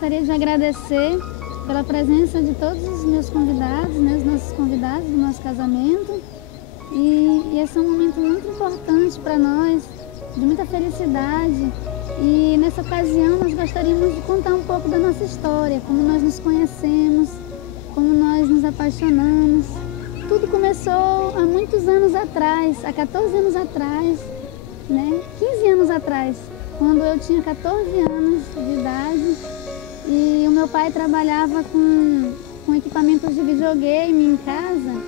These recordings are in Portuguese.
gostaria de agradecer pela presença de todos os meus convidados, né, os nossos convidados do nosso casamento. E esse é um momento muito importante para nós, de muita felicidade. E nessa ocasião nós gostaríamos de contar um pouco da nossa história, como nós nos conhecemos, como nós nos apaixonamos. Tudo começou há muitos anos atrás, há 14 anos atrás, né? 15 anos atrás, quando eu tinha 14 anos de idade e o meu pai trabalhava com equipamentos de videogame em casa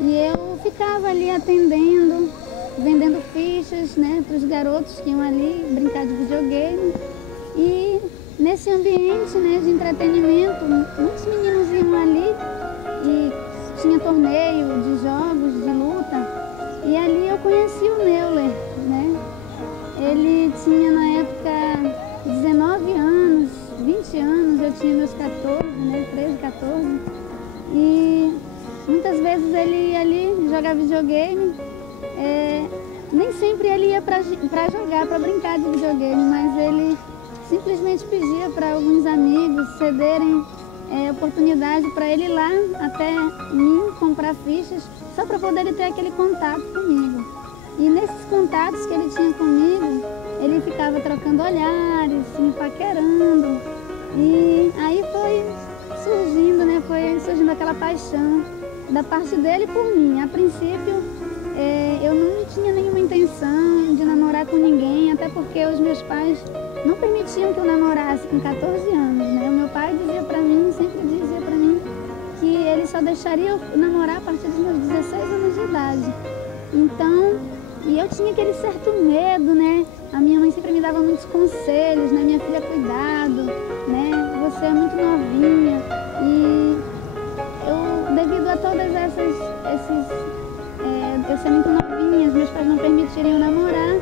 e eu ficava ali atendendo, vendendo fichas, né, para os garotos que iam ali brincar de videogame. E nesse ambiente, né, de entretenimento, muitos meninos iam ali e tinha torneio de jogos, de luta. E ali eu conheci o Neuler, né? Ele tinha na época 19 anos, 20 anos, eu tinha meus 14, né, 13, 14. E muitas vezes ele ia ali jogar videogame. Nem sempre ele ia para jogar, para brincar de videogame, mas ele simplesmente pedia para alguns amigos cederem oportunidade para ele ir lá até mim comprar fichas, só para poder ele ter aquele contato comigo. E nesses contatos que ele tinha comigo, ele ficava trocando olhares, me paquerando. E aí foi surgindo, né, aquela paixão da parte dele por mim. A princípio, eu não tinha nenhuma intenção de namorar com ninguém, até porque os meus pais não permitiam que eu namorasse com 14 anos, né? O meu pai dizia para mim, sempre dizia para mim, que ele só deixaria eu namorar a partir dos meus 16 anos de idade. Então, e eu tinha aquele certo medo, né? A minha mãe sempre me dava muitos conselhos, né? Minha filha, cuidado, né? Você é muito novinha. E eu, devido a todas eu ser muito novinha, os meus pais não permitirem eu namorar,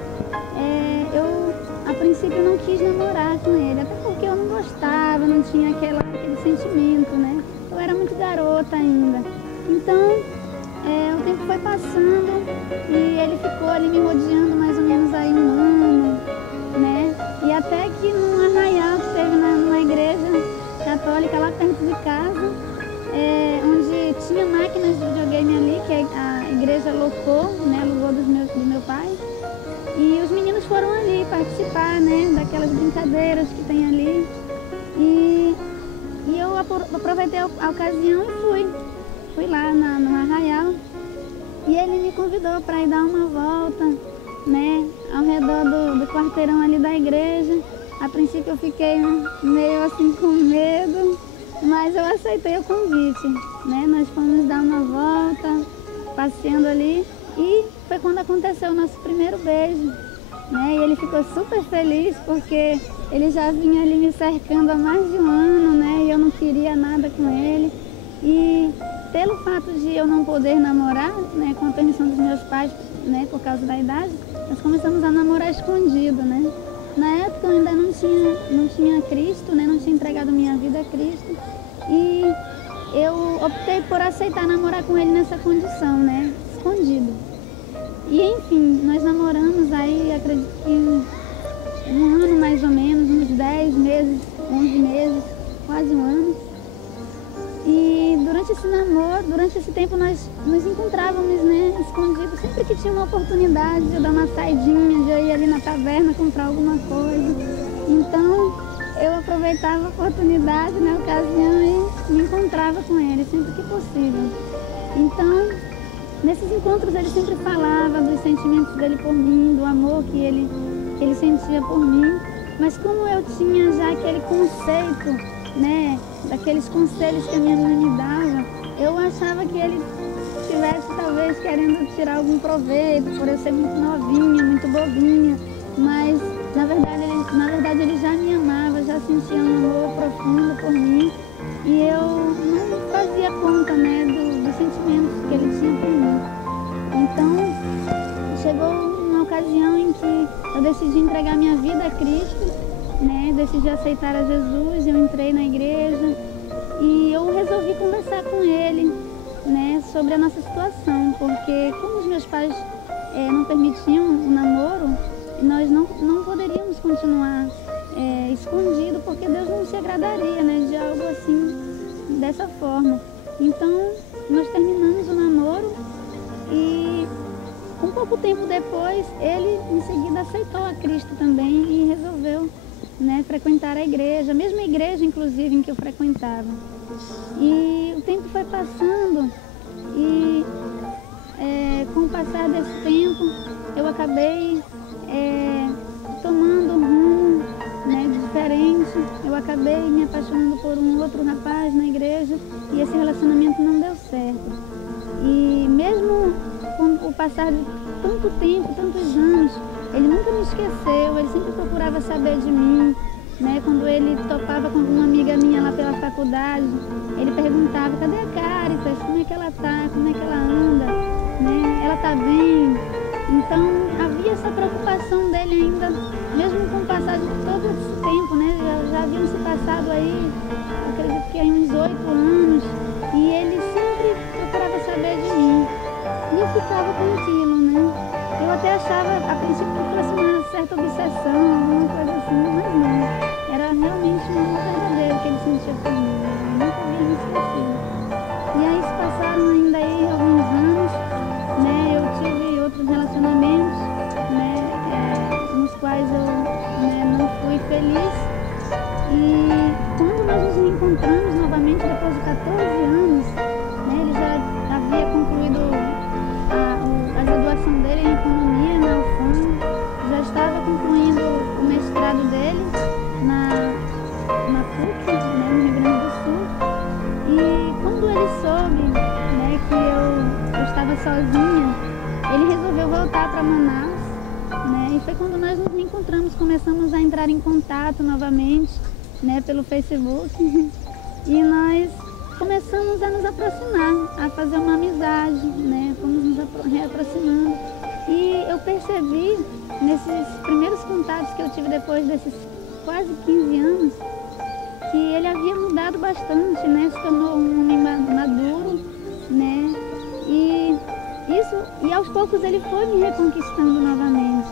eu a princípio não quis namorar com ele, até porque eu não gostava, não tinha aquele sentimento, né? Eu era muito garota ainda. Então, o tempo foi passando e ele ficou ali me rodeando mais ou menos aí um ano, né? E até que num arraial que teve numa igreja católica lá perto de casa, onde tinha máquinas de videogame ali, que a igreja alugou, né? Alugou do meu pai. E os meninos foram ali participar, né, daquelas brincadeiras que tem ali. E eu aproveitei a ocasião e fui lá no arraial. E ele me convidou para ir dar uma volta, né, ao redor do quarteirão ali da igreja. A princípio eu fiquei meio assim com medo, mas eu aceitei o convite, né? Nós fomos dar uma volta, passeando ali. E foi quando aconteceu o nosso primeiro beijo, né? E ele ficou super feliz porque ele já vinha ali me cercando há mais de um ano, né? E eu não queria nada com ele. E pelo fato de eu não poder namorar, né, com a permissão dos meus pais, né, por causa da idade, nós começamos a namorar escondido, né? Na época eu ainda não tinha Cristo, né? Não tinha entregado minha vida a Cristo. E eu optei por aceitar namorar com ele nessa condição, né? Escondido. E enfim, nós namoramos aí, acredito que um ano mais ou menos, uns 10 meses, 11 meses, quase um ano. E durante esse namoro, durante esse tempo nós nos encontrávamos, né, escondidos, sempre que tinha uma oportunidade de dar uma saidinha, de eu ir ali na taverna comprar alguma coisa. Então eu aproveitava a oportunidade, na ocasião, e me encontrava com ele sempre que possível. Então, nesses encontros ele sempre falava dos sentimentos dele por mim, do amor que ele sentia por mim. Mas como eu tinha já aquele conceito, né, daqueles conselhos que a minha mãe me dava, eu achava que ele estivesse talvez querendo tirar algum proveito por eu ser muito novinha, muito bobinha. Mas na verdade ele já me amava, já sentia um amor profundo por mim. E eu não fazia conta, né, dos sentimentos que ele tinha por mim. Então, chegou uma ocasião em que eu decidi entregar minha vida a Cristo, né? Decidi aceitar a Jesus, eu entrei na igreja e eu resolvi conversar com ele, né, sobre a nossa situação, porque como os meus pais não permitiam o namoro, nós não poderíamos continuar escondido, porque Deus não se agradaria, né, de algo assim, dessa forma. Então, nós terminamos o namoro e um pouco tempo depois, ele em seguida aceitou a Cristo também e resolveu, né, frequentar a mesma igreja, inclusive, em que eu frequentava. E o tempo foi passando e com o passar desse tempo, eu acabei tomando um rumo, né, diferente. Eu acabei me apaixonando por um outro rapaz na igreja e esse relacionamento não deu certo. E mesmo com o passar de tanto tempo, tantos anos, ele nunca me esqueceu, ele sempre procurava saber de mim, né? Quando ele topava com uma amiga minha lá pela faculdade, ele perguntava: cadê a Caritas? Como é que ela tá? Como é que ela anda? Né? Ela tá bem? Então havia essa preocupação dele ainda, mesmo com o passar de todo esse tempo, né? Já haviam se passado aí, acredito que aí uns 8 anos, e ele sempre procurava saber de mim. E eu ficava com aquilo, né? Eu até achava, a princípio, que fosse uma certa obsessão, alguma coisa assim, mas não. Era realmente um amor verdadeiro que ele sentia por mim. Eu nunca havia me esquecido. E aí se passaram ainda aí alguns anos, né? Eu tive outros relacionamentos, né? Nos quais eu, né, não fui feliz. E quando nós nos reencontramos novamente, depois de 14 anos, né? Ele já havia concluído a graduação dele em economia na UFAM, já estava concluindo o mestrado dele na PUC, né, no Rio Grande do Sul. E quando ele soube, né, que eu estava sozinha, ele resolveu voltar para Manaus, né, e foi quando nós nos encontramos, começamos a entrar em contato novamente, né, pelo Facebook, e nós começamos a nos aproximar, a fazer uma amizade, né? Fomos nos reaproximando. E eu percebi, nesses primeiros contatos que eu tive depois desses quase 15 anos, que ele havia mudado bastante, né? Se tornou um homem maduro, né? E aos poucos ele foi me reconquistando novamente.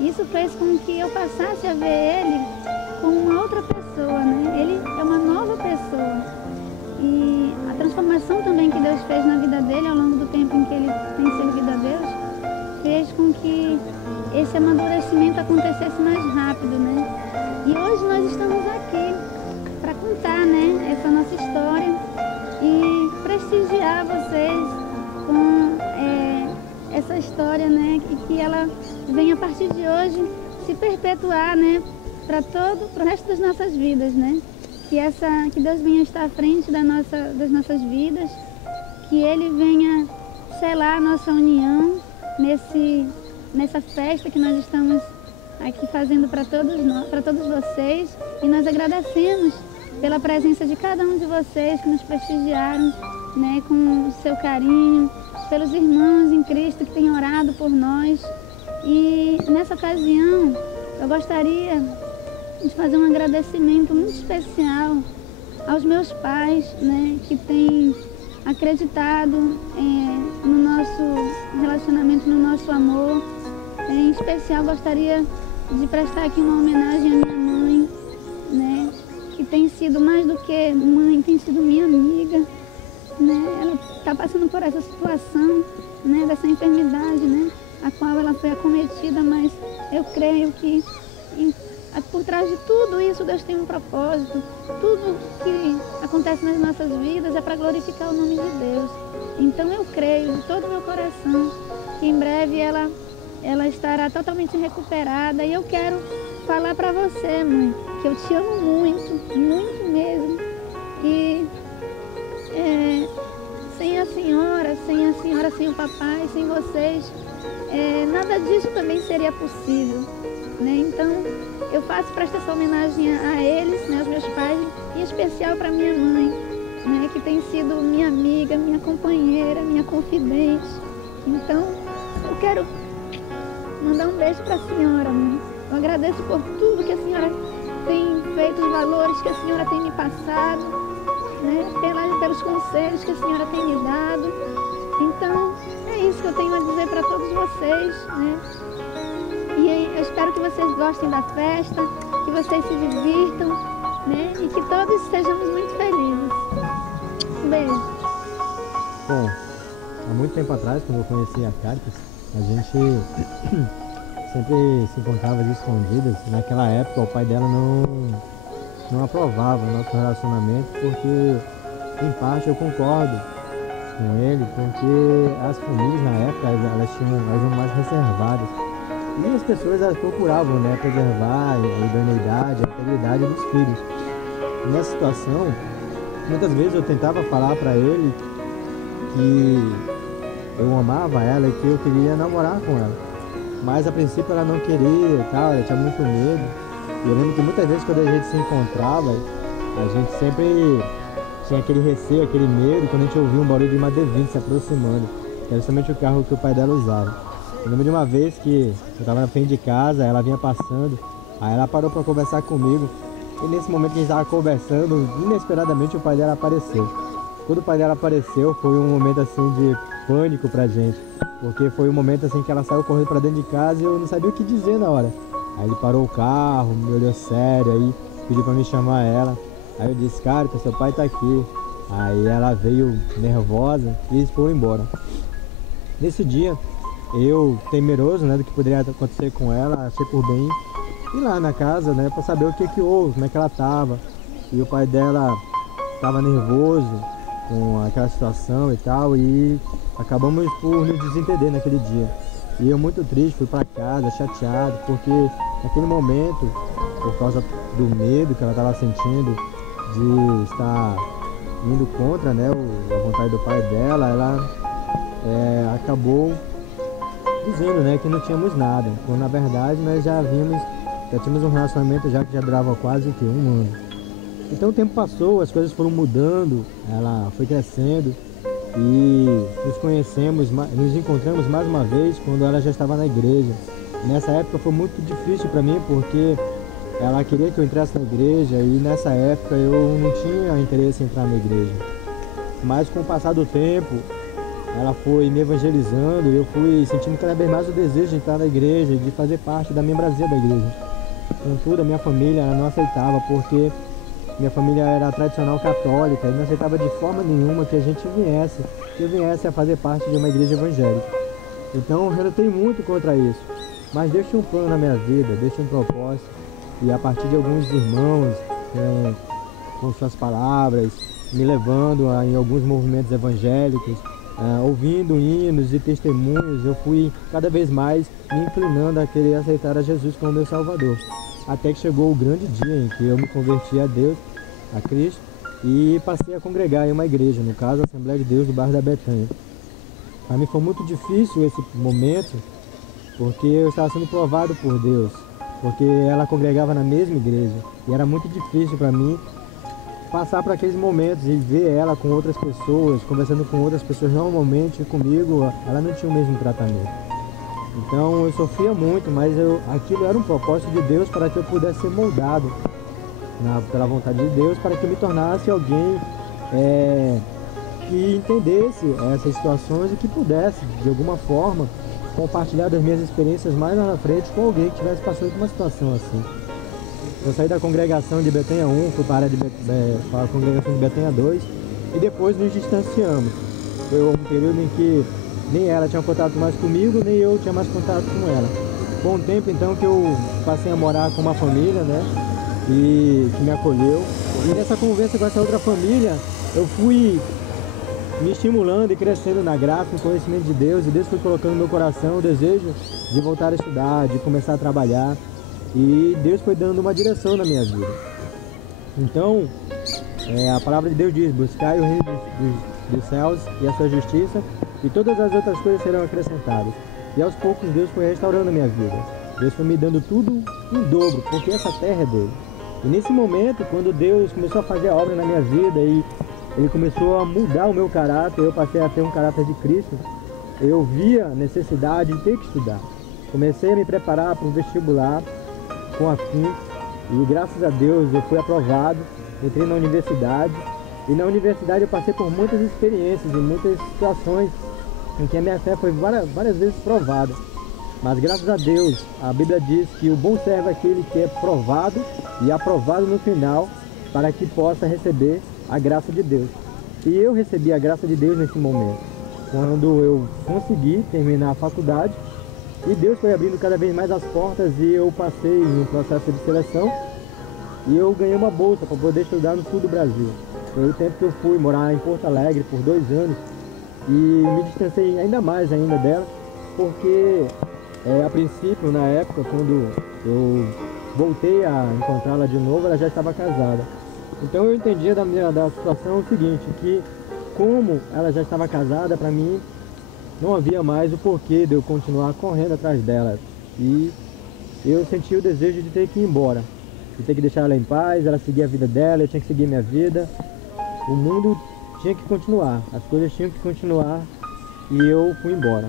Isso fez com que eu passasse a ver ele como uma outra pessoa, né? Ele é uma nova pessoa. E a transformação também que Deus fez na vida dele ao longo do tempo em que ele tem servido a Deus, fez com que esse amadurecimento acontecesse mais rápido, né? E hoje nós estamos aqui para contar, né, essa nossa história e prestigiar vocês com essa história, né, e que ela venha a partir de hoje se perpetuar, né, para o resto das nossas vidas, né? Que Deus venha estar à frente das nossas vidas, que Ele venha selar a nossa união nessa festa que nós estamos aqui fazendo para todos vocês. E nós agradecemos pela presença de cada um de vocês que nos prestigiaram, né, com o seu carinho, pelos irmãos em Cristo que têm orado por nós. E nessa ocasião eu gostaria de fazer um agradecimento muito especial aos meus pais, né, que têm acreditado no nosso relacionamento, no nosso amor. Em especial gostaria de prestar aqui uma homenagem à minha mãe, né, que tem sido mais do que mãe, tem sido minha amiga, né. Ela está passando por essa situação, né, dessa enfermidade, né, a qual ela foi acometida, mas eu creio que por trás de tudo isso, Deus tem um propósito. Tudo que acontece nas nossas vidas é para glorificar o nome de Deus. Então eu creio de todo o meu coração que em breve ela estará totalmente recuperada. E eu quero falar para você, mãe, que eu te amo muito, muito mesmo. E sem a senhora, sem o papai, sem vocês, nada disso também seria possível, né? Então eu presto essa homenagem a eles, né, aos meus pais, em especial para minha mãe, né, que tem sido minha amiga, minha companheira, minha confidente. Então, eu quero mandar um beijo para a senhora, mãe. Eu agradeço por tudo que a senhora tem feito, os valores que a senhora tem me passado, né, pelos conselhos que a senhora tem me dado. Então, é isso que eu tenho a dizer para todos vocês, né. E Eu espero que vocês gostem da festa, que vocês se divirtam, né? E que todos sejamos muito felizes. Um beijo. Bom, há muito tempo atrás, quando eu conheci a Caritas, a gente sempre se encontrava de escondidas. Naquela época o pai dela não aprovava o nosso relacionamento, porque em parte eu concordo com ele, porque as famílias na época elas eram mais reservadas e as pessoas elas procuravam, né, preservar a idoneidade, a integridade dos filhos. E nessa situação, muitas vezes eu tentava falar para ele que eu amava ela e que eu queria namorar com ela, mas a princípio ela não queria e tal, ela tinha muito medo. E eu lembro que muitas vezes quando a gente se encontrava, a gente sempre tinha aquele receio, aquele medo, quando a gente ouvia um barulho de uma D20 se aproximando, que era justamente o carro que o pai dela usava. Eu lembro de uma vez que eu estava na frente de casa, ela vinha passando, aí ela parou para conversar comigo, e nesse momento que a gente estava conversando, inesperadamente o pai dela apareceu. Quando o pai dela apareceu, foi um momento assim de pânico pra gente, porque foi um momento assim que ela saiu correndo para dentro de casa e eu não sabia o que dizer na hora. Aí ele parou o carro, me olhou sério, aí pediu para me chamar ela. Aí eu disse, cara, que seu pai tá aqui. Aí ela veio nervosa e eles foram embora. Nesse dia, eu, temeroso, né, do que poderia acontecer com ela, achei por bem ir lá na casa, né, para saber o que houve, como é que ela tava. E o pai dela tava nervoso com aquela situação e tal, e acabamos por nos desentender naquele dia. E eu muito triste, fui para casa, chateado, porque naquele momento, por causa do medo que ela estava sentindo de estar indo contra, né, a vontade do pai dela, ela acabou dizendo, né, que não tínhamos nada, quando na verdade nós já tínhamos um relacionamento já que já durava quase que 1 ano. Então o tempo passou, as coisas foram mudando, ela foi crescendo e nos encontramos mais uma vez quando ela já estava na igreja. Nessa época foi muito difícil para mim, porque ela queria que eu entrasse na igreja e nessa época eu não tinha interesse em entrar na igreja. Mas com o passar do tempo, ela foi me evangelizando e eu fui sentindo cada vez mais o desejo de entrar na igreja, de fazer parte da membresia da igreja. Contudo, a minha família ela não aceitava, porque minha família era tradicional católica e não aceitava de forma nenhuma que eu viesse a fazer parte de uma igreja evangélica. Então eu relutei muito contra isso, mas Deus tinha um plano na minha vida, Deus tinha um propósito, e a partir de alguns irmãos com suas palavras, me levando em alguns movimentos evangélicos, ouvindo hinos e testemunhos, eu fui cada vez mais me inclinando a querer aceitar a Jesus como meu Salvador. Até que chegou o grande dia em que eu me converti a Deus, a Cristo, e passei a congregar em uma igreja, no caso a Assembleia de Deus do bairro da Betânia. Para mim foi muito difícil esse momento, porque eu estava sendo provado por Deus, porque ela congregava na mesma igreja, e era muito difícil para mim passar por aqueles momentos e ver ela com outras pessoas, conversando com outras pessoas. Normalmente comigo ela não tinha o mesmo tratamento. Então eu sofria muito, mas aquilo era um propósito de Deus para que eu pudesse ser moldado pela vontade de Deus, para que eu me tornasse alguém que entendesse essas situações e que pudesse, de alguma forma, compartilhar das minhas experiências mais lá na frente com alguém que estivesse passando por uma situação assim. Eu saí da congregação de Betânia 1, fui para a congregação de Betânia 2 e depois nos distanciamos. Foi um período em que nem ela tinha contato mais comigo, nem eu tinha mais contato com ela. Foi um tempo então que eu passei a morar com uma família, né, e que me acolheu. E nessa conversa com essa outra família, eu fui me estimulando e crescendo na graça, no conhecimento de Deus, e Deus foi colocando no meu coração o desejo de voltar a estudar, de começar a trabalhar, e Deus foi dando uma direção na minha vida. Então, a palavra de Deus diz: buscai o reino dos céus e a sua justiça, e todas as outras coisas serão acrescentadas. E aos poucos Deus foi restaurando a minha vida. Deus foi me dando tudo em dobro, porque essa terra é dele. E nesse momento, quando Deus começou a fazer a obra na minha vida e Ele começou a mudar o meu caráter, eu passei a ter um caráter de Cristo, eu via a necessidade de ter que estudar. Comecei a me preparar para o vestibular com afinco e graças a Deus eu fui aprovado, entrei na universidade e na universidade eu passei por muitas experiências e muitas situações em que a minha fé foi várias vezes provada. Mas graças a Deus, a Bíblia diz que o bom servo é aquele que é provado e aprovado no final, para que possa receber a graça de Deus. E eu recebi a graça de Deus nesse momento, quando eu consegui terminar a faculdade, e Deus foi abrindo cada vez mais as portas, e eu passei em um processo de seleção, e eu ganhei uma bolsa para poder estudar no sul do Brasil. Foi o tempo que eu fui morar em Porto Alegre por 2 anos, e me distanciei ainda mais dela, porque a princípio, na época, quando eu voltei a encontrá-la de novo, ela já estava casada. Então eu entendia da situação o seguinte, que como ela já estava casada, para mim não havia mais o porquê de eu continuar correndo atrás dela. E eu senti o desejo de ter que ir embora, de ter que deixar ela em paz, ela seguir a vida dela, eu tinha que seguir minha vida. O mundo tinha que continuar, as coisas tinham que continuar, e eu fui embora.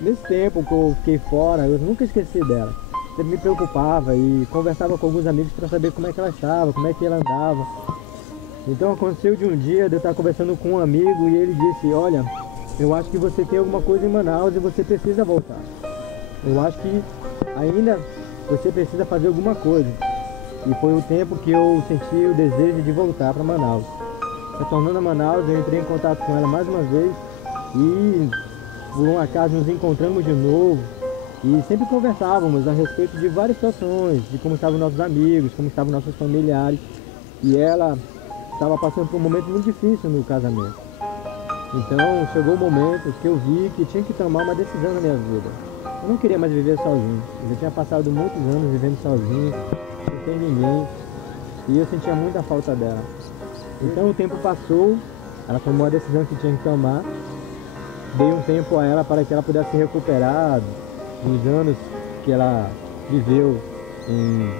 Nesse tempo que eu fiquei fora, eu nunca esqueci dela. Sempre me preocupava e conversava com alguns amigos para saber como é que ela estava, como é que ela andava. Então aconteceu de um dia de eu estar conversando com um amigo e ele disse: olha, eu acho que você tem alguma coisa em Manaus e você precisa voltar. Eu acho que ainda você precisa fazer alguma coisa. E foi o tempo que eu senti o desejo de voltar para Manaus. Retornando a Manaus, eu entrei em contato com ela mais uma vez e por um acaso nos encontramos de novo e sempre conversávamos a respeito de várias situações, de como estavam nossos amigos, como estavam nossos familiares, e ela estava passando por um momento muito difícil no casamento. Então chegou o momento que eu vi que tinha que tomar uma decisão na minha vida. Eu não queria mais viver sozinho, eu já tinha passado muitos anos vivendo sozinho, sem ninguém, e eu sentia muita falta dela. Então o tempo passou, ela tomou a decisão que tinha que tomar. Dei um tempo a ela para que ela pudesse se recuperar dos anos que ela viveu em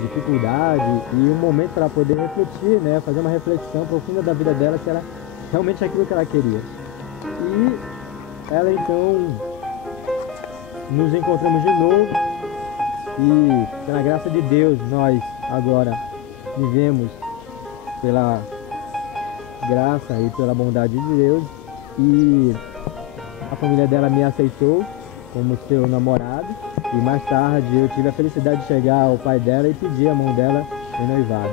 dificuldade, e um momento para poder refletir, né, fazer uma reflexão profunda da vida dela, se ela realmente é aquilo que ela queria. E ela então nos encontramos de novo, e pela graça de Deus nós agora vivemos pela graça e pela bondade de Deus, e a família dela me aceitou como seu namorado, e mais tarde eu tive a felicidade de chegar ao pai dela e pedir a mão dela em noivado.